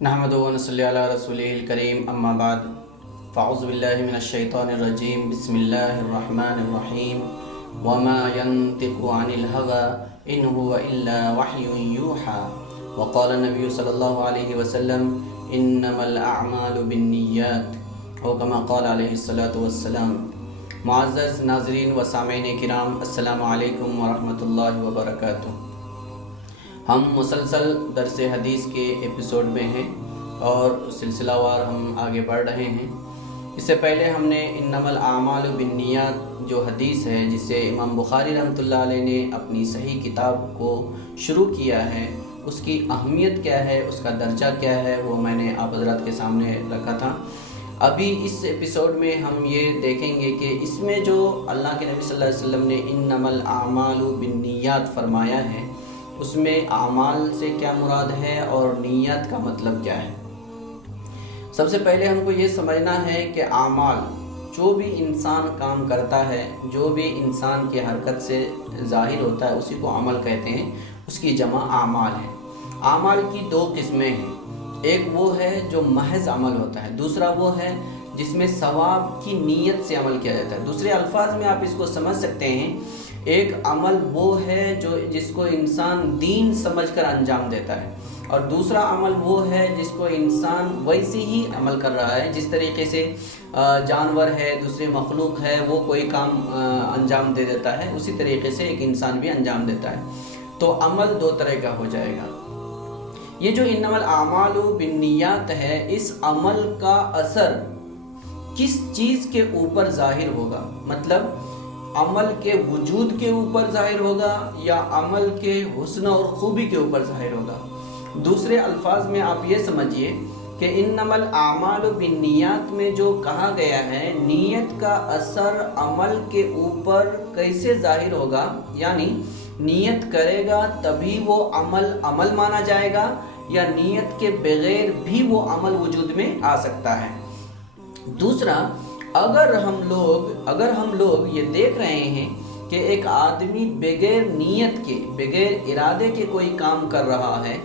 نحمدہ و نصلی علی رسولہ الکریم اما بعد فاعوذ باللہ من الشیطان الرجیم بسم اللہ الرحمن الرحیم وما ينطق عن الهوى ان هو الا وحی یوحى وقال النبی صلی اللہ علیہ وسلم انما الاعمال بالنیات او کما قال علیہ الصلاۃ والسلام۔ معزز ناظرین و سامعین کرام، السلام علیکم ورحمۃ اللہ وبرکاتہ۔ ہم مسلسل درس حدیث کے ایپیسوڈ میں ہیں اور سلسلہ وار ہم آگے بڑھ رہے ہیں۔ اس سے پہلے ہم نے انما الاعمال بالنیات جو حدیث ہے، جس سے امام بخاری رحمۃ اللہ علیہ نے اپنی صحیح کتاب کو شروع کیا ہے، اس کی اہمیت کیا ہے، اس کا درجہ کیا ہے، وہ میں نے آپ حضرات کے سامنے رکھا تھا۔ ابھی اس ایپیسوڈ میں ہم یہ دیکھیں گے کہ اس میں جو اللہ کے نبی صلی اللہ علیہ وسلم نے انما الاعمال بالنیات فرمایا ہے، اس میں اعمال سے کیا مراد ہے اور نیت کا مطلب کیا ہے۔ سب سے پہلے ہم کو یہ سمجھنا ہے کہ اعمال، جو بھی انسان کام کرتا ہے، جو بھی انسان کی حرکت سے ظاہر ہوتا ہے، اسی کو عمل کہتے ہیں، اس کی جمع اعمال ہے۔ اعمال کی دو قسمیں ہیں، ایک وہ ہے جو محض عمل ہوتا ہے، دوسرا وہ ہے جس میں ثواب کی نیت سے عمل کیا جاتا ہے۔ دوسرے الفاظ میں آپ اس کو سمجھ سکتے ہیں، ایک عمل وہ ہے جس کو انسان دین سمجھ کر انجام دیتا ہے، اور دوسرا عمل وہ ہے جس کو انسان ویسے ہی عمل کر رہا ہے، جس طریقے سے جانور ہے، دوسرے مخلوق ہے، وہ کوئی کام انجام دے دیتا ہے، اسی طریقے سے ایک انسان بھی انجام دیتا ہے۔ تو عمل دو طرح کا ہو جائے گا۔ یہ جو انما الاعمال بالنیات ہے، اس عمل کا اثر کس چیز کے اوپر ظاہر ہوگا، مطلب عمل کے وجود کے اوپر ظاہر ہوگا یا عمل کے حسن اور خوبی کے اوپر ظاہر ہوگا۔ دوسرے الفاظ میں آپ یہ سمجھیے کہ انما الاعمال بالنیات میں جو کہا گیا ہے، نیت کا اثر عمل کے اوپر کیسے ظاہر ہوگا، یعنی نیت کرے گا تبھی وہ عمل مانا جائے گا، یا نیت کے بغیر بھی وہ عمل وجود میں آ سکتا ہے۔ دوسرا، اگر ہم لوگ یہ دیکھ رہے ہیں کہ ایک آدمی بغیر نیت کے، بغیر ارادے کے کوئی کام کر رہا ہے،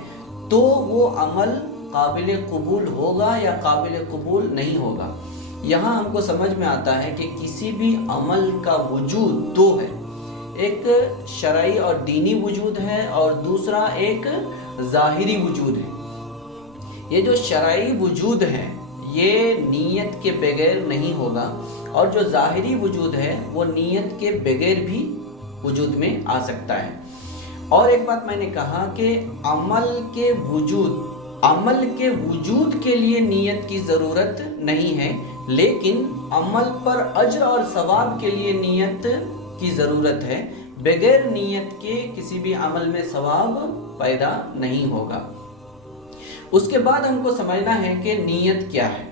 تو وہ عمل قابل قبول ہوگا یا قابل قبول نہیں ہوگا۔ یہاں ہم کو سمجھ میں آتا ہے کہ کسی بھی عمل کا وجود دو ہے، ایک شرعی اور دینی وجود ہے اور دوسرا ایک ظاہری وجود ہے۔ یہ جو شرعی وجود ہے یہ نیت کے بغیر نہیں ہوگا، اور جو ظاہری وجود ہے وہ نیت کے بغیر بھی وجود میں آ سکتا ہے۔ اور ایک بات میں نے کہا کہ عمل کے وجود کے لیے نیت کی ضرورت نہیں ہے، لیکن عمل پر اجر اور ثواب کے لیے نیت کی ضرورت ہے۔ بغیر نیت کے کسی بھی عمل میں ثواب پیدا نہیں ہوگا۔ اس کے بعد ہم کو سمجھنا ہے کہ نیت کیا ہے۔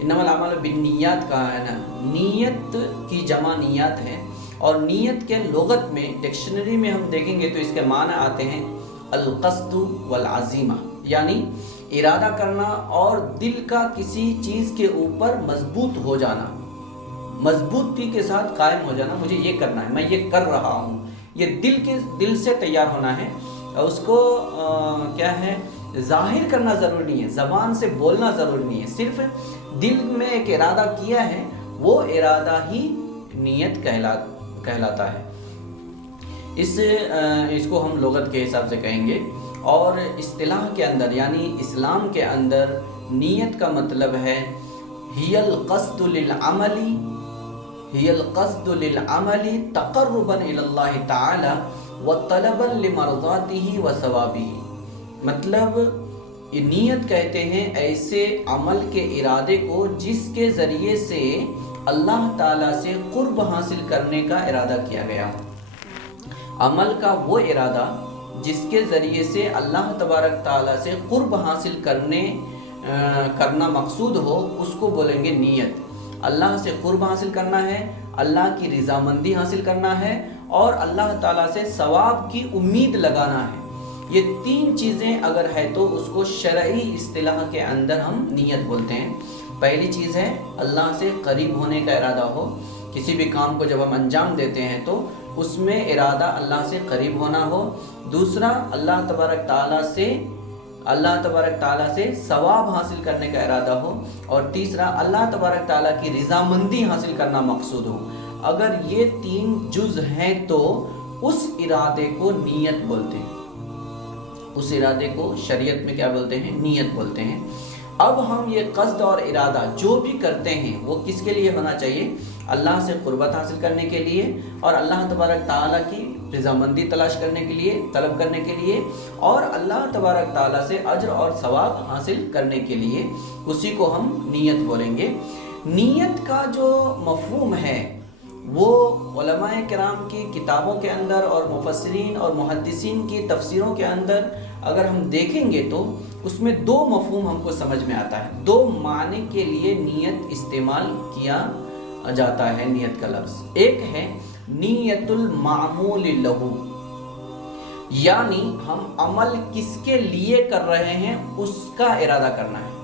انما الاعمال بالنیات کہا ہے نا، نیت کی جمع نیات ہے، اور نیت کے لغت میں ڈکشنری میں ہم دیکھیں گے تو اس کے معنی آتے ہیں القصد والعزیمہ، یعنی ارادہ کرنا اور دل کا کسی چیز کے اوپر مضبوط ہو جانا، مضبوطی کے ساتھ قائم ہو جانا، مجھے یہ کرنا ہے، میں یہ کر رہا ہوں، یہ دل سے تیار ہونا ہے۔ اور اس کو کیا ہے، ظاہر کرنا ضروری نہیں ہے، زبان سے بولنا ضروری نہیں ہے، صرف دل میں ایک ارادہ کیا ہے، وہ ارادہ ہی نیت کہلاتا ہے۔ اس کو ہم لغت کے حساب سے کہیں گے، اور اصطلاح کے اندر یعنی اسلام کے اندر نیت کا مطلب ہے ہی القصد للعمل تقربا الی اللہ تعالی وطلبا لمرضاته وثوابه، مطلب نیت کہتے ہیں ایسے عمل کے ارادے کو جس کے ذریعے سے اللہ تعالیٰ سے قرب حاصل کرنے کا ارادہ کیا گیا ہو۔ عمل کا وہ ارادہ جس کے ذریعے سے اللہ تبارک تعالیٰ سے قرب حاصل کرنا مقصود ہو، اس کو بولیں گے نیت۔ اللہ سے قرب حاصل کرنا ہے، اللہ کی رضامندی حاصل کرنا ہے، اور اللہ تعالیٰ سے ثواب کی امید لگانا ہے۔ یہ تین چیزیں اگر ہے تو اس کو شرعی اصطلاح کے اندر ہم نیت بولتے ہیں۔ پہلی چیز ہے اللہ سے قریب ہونے کا ارادہ ہو، کسی بھی کام کو جب ہم انجام دیتے ہیں تو اس میں ارادہ اللہ سے قریب ہونا ہو۔ دوسرا، اللہ تبارک تعالیٰ سے اللہ تبارک تعالیٰ سے ثواب حاصل کرنے کا ارادہ ہو، اور تیسرا اللہ تبارک تعالیٰ کی رضامندی حاصل کرنا مقصود ہو۔ اگر یہ 3 جز ہیں تو اس ارادے کو نیت بولتے ہیں، اس ارادے کو شریعت میں کیا بولتے ہیں؟ نیت بولتے ہیں۔ اب ہم یہ قصد اور ارادہ جو بھی کرتے ہیں وہ کس کے لیے ہونا چاہیے؟ اللہ سے قربت حاصل کرنے کے لیے، اور اللہ تبارک تعالیٰ کی رضامندی تلاش کرنے کے لیے، طلب کرنے کے لیے، اور اللہ تبارک تعالیٰ سے اجر اور ثواب حاصل کرنے کے لیے، اسی کو ہم نیت بولیں گے۔ نیت کا جو مفہوم ہے وہ علماء کرام کی کتابوں کے اندر اور مفسرین اور محدثین کی تفسیروں کے اندر اگر ہم دیکھیں گے تو اس میں 2 مفہوم ہم کو سمجھ میں آتا ہے، 2 معنی کے لیے نیت استعمال کیا جاتا ہے نیت کا لفظ۔ ایک ہے نیت المعمول لہو، یعنی ہم عمل کس کے لیے کر رہے ہیں اس کا ارادہ کرنا ہے۔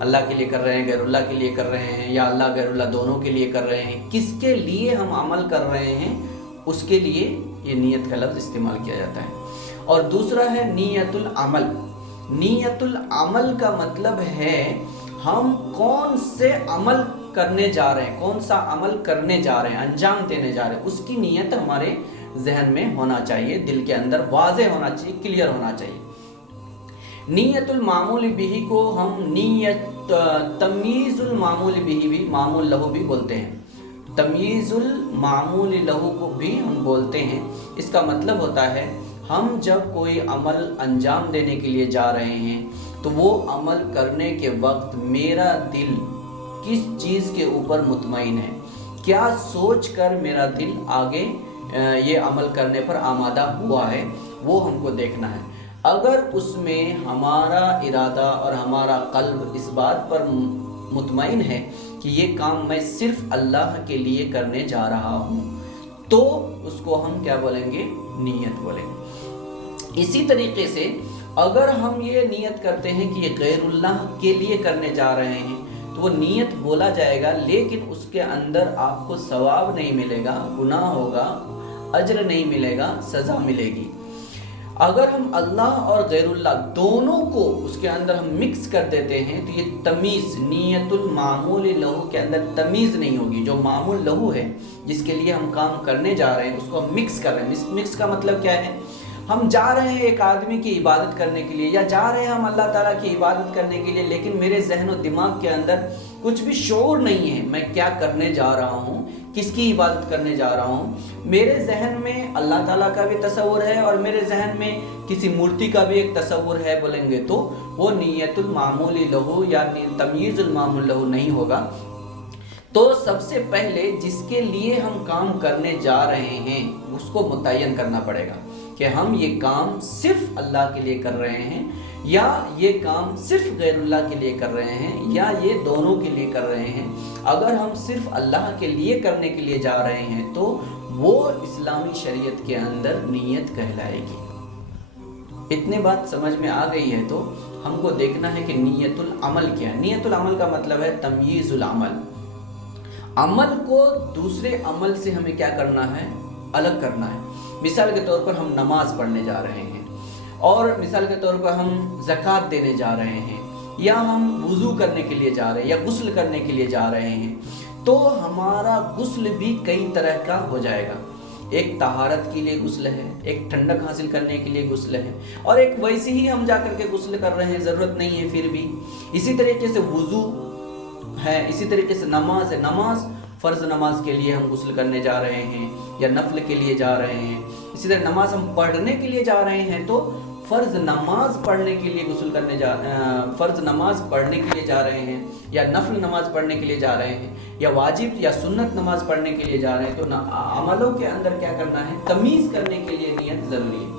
اللہ کے لیے کر رہے ہیں، غیر اللہ کے لیے کر رہے ہیں، یا اللہ غیر اللہ دونوں کے لیے کر رہے ہیں، کس کے لیے ہم عمل کر رہے ہیں اس کے لیے یہ نیت کا لفظ استعمال کیا جاتا ہے۔ اور دوسرا ہے نیت العمل۔ نیت العمل کا مطلب ہے ہم کون سے عمل کرنے جا رہے ہیں، کون سا عمل کرنے جا رہے ہیں، انجام دینے جا رہے ہیں، اس کی نیت ہمارے ذہن میں ہونا چاہیے، دل کے اندر واضح ہونا چاہیے، کلیئر ہونا چاہیے۔ نیت المعمول بہ کو ہم نیت تمییز المعمول بہ بھی، معمول لہو بھی بولتے ہیں، تمییز المعمول لہو کو بھی ہم بولتے ہیں۔ اس کا مطلب ہوتا ہے ہم جب کوئی عمل انجام دینے کے لیے جا رہے ہیں تو وہ عمل کرنے کے وقت میرا دل کس چیز کے اوپر مطمئن ہے، کیا سوچ کر میرا دل آگے یہ عمل کرنے پر آمادہ ہوا ہے، وہ ہم کو دیکھنا ہے۔ اگر اس میں ہمارا ارادہ اور ہمارا قلب اس بات پر مطمئن ہے کہ یہ کام میں صرف اللہ کے لیے کرنے جا رہا ہوں، تو اس کو ہم کیا بولیں گے؟ نیت بولیں گے۔ اسی طریقے سے اگر ہم یہ نیت کرتے ہیں کہ یہ غیر اللہ کے لیے کرنے جا رہے ہیں تو وہ نیت بولا جائے گا، لیکن اس کے اندر آپ کو ثواب نہیں ملے گا، گناہ ہوگا، اجر نہیں ملے گا، سزا ملے گی۔ اگر ہم اللہ اور غیر اللہ دونوں کو اس کے اندر ہم مکس کر دیتے ہیں تو یہ تمیز، نیت المعمول لہو کے اندر تمیز نہیں ہوگی۔ جو معمول لہو ہے جس کے لیے ہم کام کرنے جا رہے ہیں اس کو ہم مکس کر رہے ہیں۔ مکس کا مطلب کیا ہے؟ ہم جا رہے ہیں ایک آدمی کی عبادت کرنے کے لیے، یا جا رہے ہیں ہم اللہ تعالیٰ کی عبادت کرنے کے لیے، لیکن میرے ذہن و دماغ کے اندر کچھ بھی شعور نہیں ہے میں کیا کرنے جا رہا ہوں، کس کی عبادت کرنے جا رہا ہوں۔ میرے ذہن میں اللہ تعالیٰ کا بھی تصور ہے اور میرے ذہن میں کسی مورتی کا بھی ایک تصور ہے بولیں گے تو وہ نیت المعمول لہو یا تمییز المعمول لہو نہیں ہوگا۔ تو سب سے پہلے جس کے لیے ہم کام کرنے جا رہے ہیں اس کو متعین کرنا پڑے گا کہ ہم یہ کام صرف اللہ کے لیے کر رہے ہیں، یا یہ کام صرف غیر اللہ کے لیے کر رہے ہیں، یا یہ دونوں کے لیے کر رہے ہیں۔ اگر ہم صرف اللہ کے لیے کرنے کے لیے جا رہے ہیں تو وہ اسلامی شریعت کے اندر نیت کہلائے گی۔ اتنی بات سمجھ میں آ گئی ہے تو ہم کو دیکھنا ہے کہ نیت العمل کیا ہے۔ نیت العمل کا مطلب ہے تمییز العمل۔ عمل کو دوسرے عمل سے ہمیں کیا کرنا ہے؟ الگ کرنا ہے۔ مثال کے طور پر ہم نماز پڑھنے جا رہے ہیں، اور مثال کے طور پر ہم زکوٰۃ دینے جا رہے ہیں، یا ہم وضو کرنے کے لیے جا رہے ہیں، یا غسل کرنے کے لیے جا رہے ہیں، تو ہمارا غسل بھی کئی طرح کا ہو جائے گا۔ ایک طہارت کے لیے غسل ہے، ایک ٹھنڈک حاصل کرنے کے لیے غسل ہے، اور ایک ویسے ہی ہم جا کر کے غسل کر رہے ہیں، ضرورت نہیں ہے پھر بھی۔ اسی طریقے سے وضو ہے، اسی طریقے سے نماز ہے۔ نماز فرض نماز کے لیے ہم غسل کرنے جا رہے ہیں یا نفل کے لیے جا رہے ہیں۔ اسی طرح نماز ہم پڑھنے کے لیے جا رہے ہیں تو فرض نماز پڑھنے کے لیے غسل کرنے فرض نماز پڑھنے کے لیے جا رہے ہیں، یا نفل نماز پڑھنے کے لیے جا رہے ہیں، یا واجب یا سنت نماز پڑھنے کے لیے جا رہے ہیں، تو عملوں کے اندر کیا کرنا ہے؟ تمیز کرنے کے لیے نیت ضروری ہے۔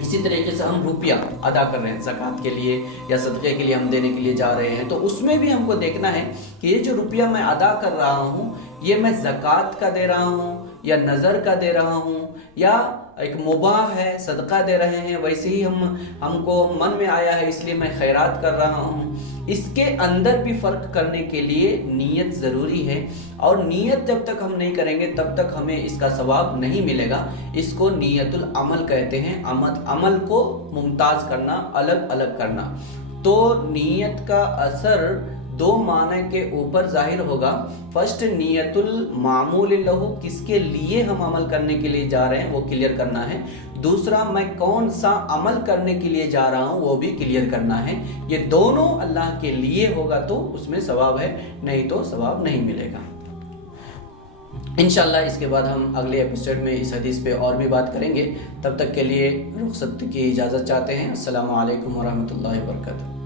اسی طریقے سے ہم روپیہ ادا کر رہے ہیں زکوٰۃ کے لیے یا صدقے کے لیے ہم دینے کے لیے جا رہے ہیں، تو اس میں بھی ہم کو دیکھنا ہے کہ یہ جو روپیہ میں ادا کر رہا ہوں یہ میں زکوٰۃ کا دے رہا ہوں، یا نظر کا دے رہا ہوں، یا ایک مباح ہے، صدقہ دے رہے ہیں، ویسے ہی ہم کو من میں آیا ہے اس لیے میں خیرات کر رہا ہوں، اس کے اندر بھی فرق کرنے کے لیے نیت ضروری ہے، اور نیت جب تک ہم نہیں کریں گے تب تک ہمیں اس کا ثواب نہیں ملے گا۔ اس کو نیت العمل کہتے ہیں، عمل کو ممتاز کرنا، الگ الگ کرنا۔ تو نیت کا اثر دو معنی کے اوپر ظاہر ہوگا۔ فرسٹ نیت المعمول لہو، کس کے لیے ہم عمل کرنے کے لیے جا رہے ہیں وہ کلیئر کرنا ہے۔ دوسرا میں کون سا عمل کرنے کے لیے جا رہا ہوں وہ بھی کلیئر کرنا ہے۔ یہ دونوں اللہ کے لیے ہوگا تو اس میں ثواب ہے، نہیں تو ثواب نہیں ملے گا۔ انشاءاللہ اس کے بعد ہم اگلے ایپیسوڈ میں اس حدیث پہ اور بھی بات کریں گے۔ تب تک کے لیے رخصت کی اجازت چاہتے ہیں۔ السلام علیکم ورحمۃ اللہ وبرکاتہ۔